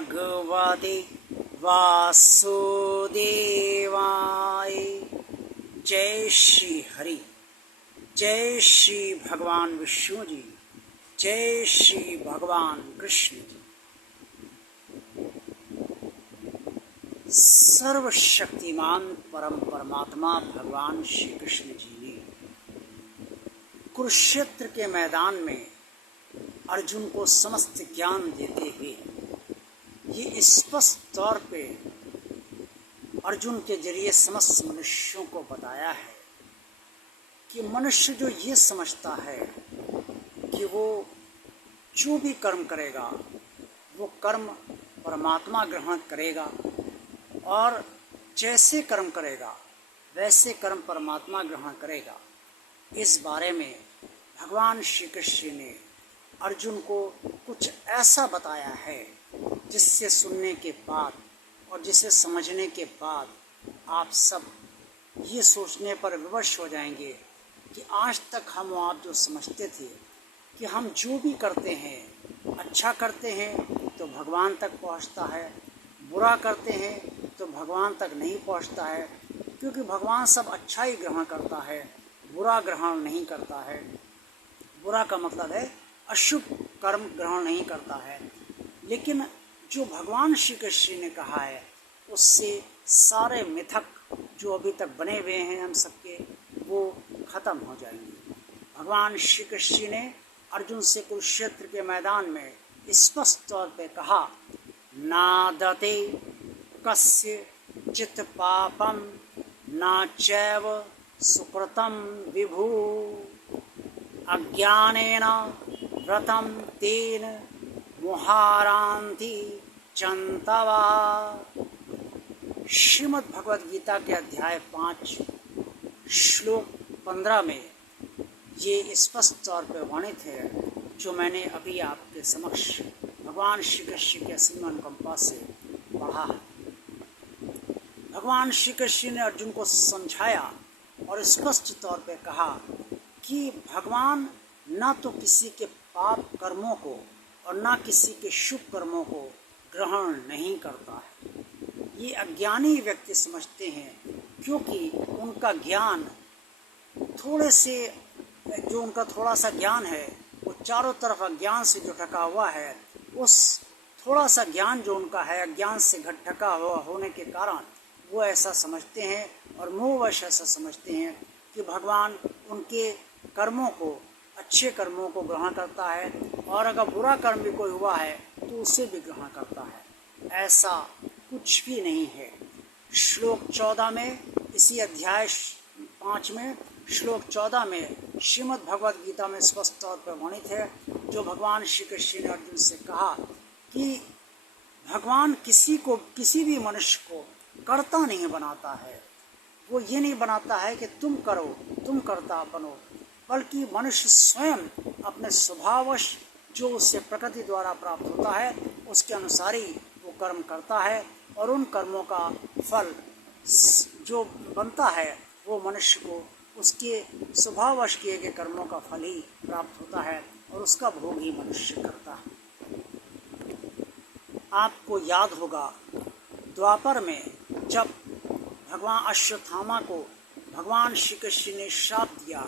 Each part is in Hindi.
भगवते वासुदेवाय। जय श्री हरि, जय श्री भगवान विष्णु जी, जय श्री भगवान कृष्ण जी। सर्वशक्तिमान परम परमात्मा भगवान श्री कृष्ण जी ने कुरुक्षेत्र के मैदान में अर्जुन को समस्त ज्ञान देते हुए ये स्पष्ट तौर पे अर्जुन के जरिए समस्त मनुष्यों को बताया है कि मनुष्य जो ये समझता है कि वो जो भी कर्म करेगा वो कर्म परमात्मा ग्रहण करेगा और जैसे कर्म करेगा वैसे कर्म परमात्मा ग्रहण करेगा, इस बारे में भगवान श्री कृष्ण ने अर्जुन को कुछ ऐसा बताया है जिससे सुनने के बाद और जिसे समझने के बाद आप सब ये सोचने पर विवश हो जाएंगे कि आज तक हम आप जो समझते थे कि हम जो भी करते हैं अच्छा करते हैं तो भगवान तक पहुंचता है, बुरा करते हैं तो भगवान तक नहीं पहुंचता है, क्योंकि भगवान सब अच्छा ही ग्रहण करता है, बुरा ग्रहण नहीं करता है। बुरा का मतलब है अशुभ कर्म ग्रहण नहीं करता है। लेकिन जो भगवान श्री कृष्ण ने कहा है उससे सारे मिथक जो अभी तक बने हुए हैं हम सबके, वो खत्म हो जाएंगे। भगवान श्री कृष्ण ने अर्जुन से कुरुक्षेत्र के मैदान में स्पष्ट तौर पे कहा, नादते कस्य चित पापम न चैव सुकृतम विभु अज्ञानेन व्रतम तेन मुहारांति चंतवा। श्रीमद् भगवद गीता के अध्याय 5 श्लोक 15 में ये स्पष्ट तौर पर वर्णित है, जो मैंने अभी आपके समक्ष भगवान श्री कृष्ण के असीम अनुकंपा से पढ़ा है। भगवान श्री कृष्ण ने अर्जुन को समझाया और स्पष्ट तौर पे कहा कि भगवान न तो किसी के पाप कर्मों को और न किसी के शुभ कर्मों को ग्रहण नहीं करता है। ये अज्ञानी व्यक्ति समझते हैं, क्योंकि उनका ज्ञान थोड़े से जो उनका थोड़ा सा ज्ञान है वो चारों तरफ अज्ञान से जो ढका हुआ है, उस थोड़ा सा ज्ञान जो उनका है अज्ञान से ढका हुआ होने के कारण वो ऐसा समझते हैं और मोहवश ऐसा समझते हैं कि भगवान उनके कर्मों को, अच्छे कर्मों को ग्रहण करता है और अगर बुरा कर्म भी कोई हुआ है तो उसे भी ग्रहण करता है। ऐसा कुछ भी नहीं है। श्लोक 14 में, इसी अध्याय 5 में श्लोक 14 में श्रीमद् भगवद गीता में स्पष्ट तौर पर वर्णित है, जो भगवान श्री कृष्ण ने अर्जुन से कहा कि भगवान किसी भी मनुष्य को कर्ता नहीं बनाता है। वो ये नहीं बनाता है कि तुम करो, तुम कर्ता बनो, बल्कि मनुष्य स्वयं अपने स्वभाववश जो उससे प्रकृति द्वारा प्राप्त होता है उसके अनुसार ही वो कर्म करता है और उन कर्मों का फल जो बनता है वो मनुष्य को उसके स्वभाववश किए गए कर्मों का फल ही प्राप्त होता है और उसका भोग ही मनुष्य करता है। आपको याद होगा द्वापर में जब भगवान अश्वत्थामा को भगवान श्री कृष्ण ने श्राप दिया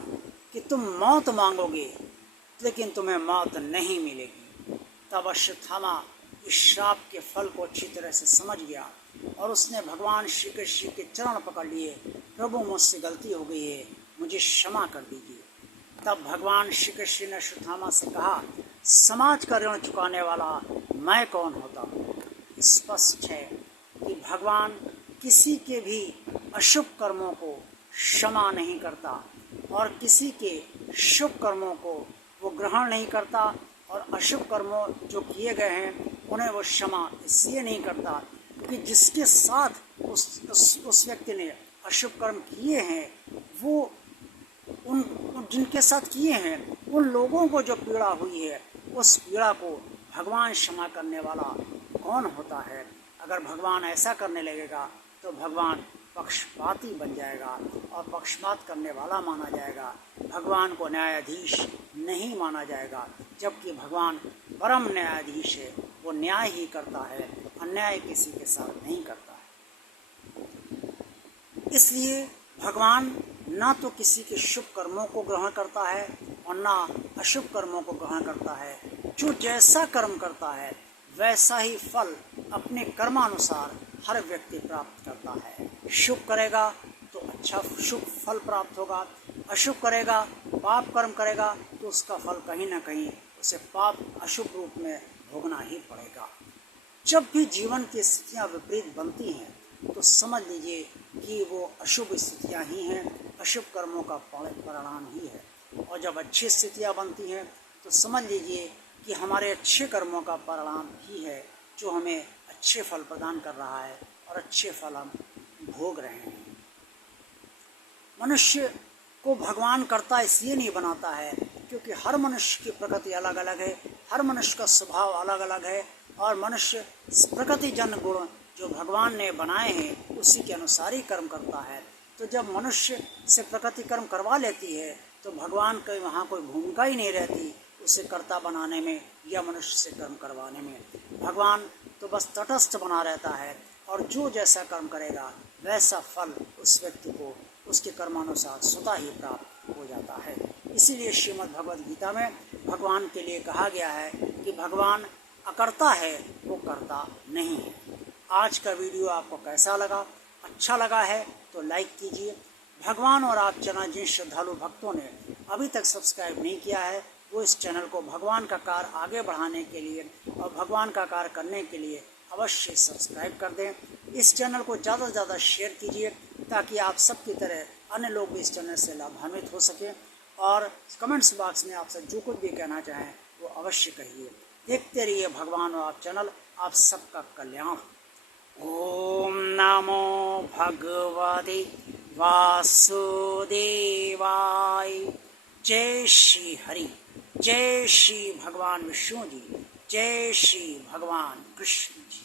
कि तुम मौत मांगोगे लेकिन तुम्हें मौत नहीं मिलेगी, तब अश्वत्थामा इस श्राप के फल को अच्छी तरह से समझ गया और उसने भगवान श्री कृष्ण के चरण पकड़ लिए, प्रभु मुझसे गलती हो गई है, मुझे क्षमा कर दीजिए। तब भगवान श्री कृष्ण ने अश्वत्थामा से कहा, समाज का ऋण चुकाने वाला मैं कौन होता हूँ। स्पष्ट है कि भगवान किसी के भी अशुभ कर्मों को क्षमा नहीं करता और किसी के शुभ कर्मों को वो ग्रहण नहीं करता, और अशुभ कर्मों जो किए गए हैं उन्हें वो क्षमा इसलिए नहीं करता क्योंकि जिसके साथ उस व्यक्ति ने अशुभ कर्म किए हैं वो उन जिनके साथ किए हैं उन लोगों को जो पीड़ा हुई है उस पीड़ा को भगवान क्षमा करने वाला कौन होता है। अगर भगवान ऐसा करने लगेगा तो भगवान पक्षपाती बन जाएगा और पक्षपात करने वाला माना जाएगा। भगवान को न्यायाधीश नहीं माना जाएगा, जबकि भगवान परम न्यायाधीश है। वो न्याय ही करता है, अन्याय किसी के साथ नहीं करता है। इसलिए भगवान ना तो किसी के शुभ कर्मों को ग्रहण करता है और ना अशुभ कर्मों को ग्रहण करता है। जो जैसा कर्म करता है वैसा ही फल अपने कर्मानुसार हर व्यक्ति प्राप्त करता है। शुभ करेगा तो अच्छा शुभ फल प्राप्त होगा, अशुभ करेगा, पाप कर्म करेगा तो उसका फल कहीं ना कहीं उसे पाप अशुभ रूप में भोगना ही पड़ेगा। जब भी जीवन की स्थितियाँ विपरीत बनती हैं तो समझ लीजिए कि वो अशुभ स्थितियाँ ही हैं, अशुभ कर्मों का परिणाम ही है। और जब अच्छी स्थितियाँ बनती हैं तो समझ लीजिए कि हमारे अच्छे कर्मों का परिणाम ही है जो हमें अच्छे फल प्रदान कर रहा है और अच्छे फल हम भोग रहे हैं। मनुष्य को भगवान कर्ता इसलिए नहीं बनाता है क्योंकि हर मनुष्य की प्रकृति अलग अलग है, हर मनुष्य का स्वभाव अलग अलग है और मनुष्य प्रकृति जन गुण जो भगवान ने बनाए हैं उसी के अनुसार ही कर्म करता है। तो जब मनुष्य से प्रकृति कर्म करवा लेती है तो भगवान की वहाँ कोई भूमिका ही नहीं रहती उसे कर्ता बनाने में या मनुष्य से कर्म करवाने में। भगवान तो बस तटस्थ बना रहता है और जो जैसा कर्म करेगा वैसा फल उस व्यक्ति को उसके कर्मानुसार स्वतः ही प्राप्त हो जाता है। इसीलिए श्रीमद् भगवद गीता में भगवान के लिए कहा गया है कि भगवान अकर्ता है, वो कर्ता नहीं है। आज का वीडियो आपको कैसा लगा? अच्छा लगा है तो लाइक कीजिए। भगवान और आप चैनल जिन श्रद्धालु भक्तों ने अभी तक सब्सक्राइब नहीं किया है वो इस चैनल को भगवान का कार्य आगे बढ़ाने के लिए और भगवान का कार्य करने के लिए अवश्य सब्सक्राइब कर दें। इस चैनल को ज़्यादा से ज़्यादा शेयर कीजिए ताकि आप सबकी तरह अन्य लोग भी इस चैनल से लाभान्वित हो सकें। और कमेंट्स बॉक्स में आपसे जो कुछ भी कहना चाहें वो अवश्य कहिए। देखते रहिए भगवान और आप चैनल, आप सबका कल्याण। ओम नमो भगवते वासुदेवाय। जय श्री हरि, जय श्री भगवान विष्णु जी, जय श्री भगवान कृष्ण जी।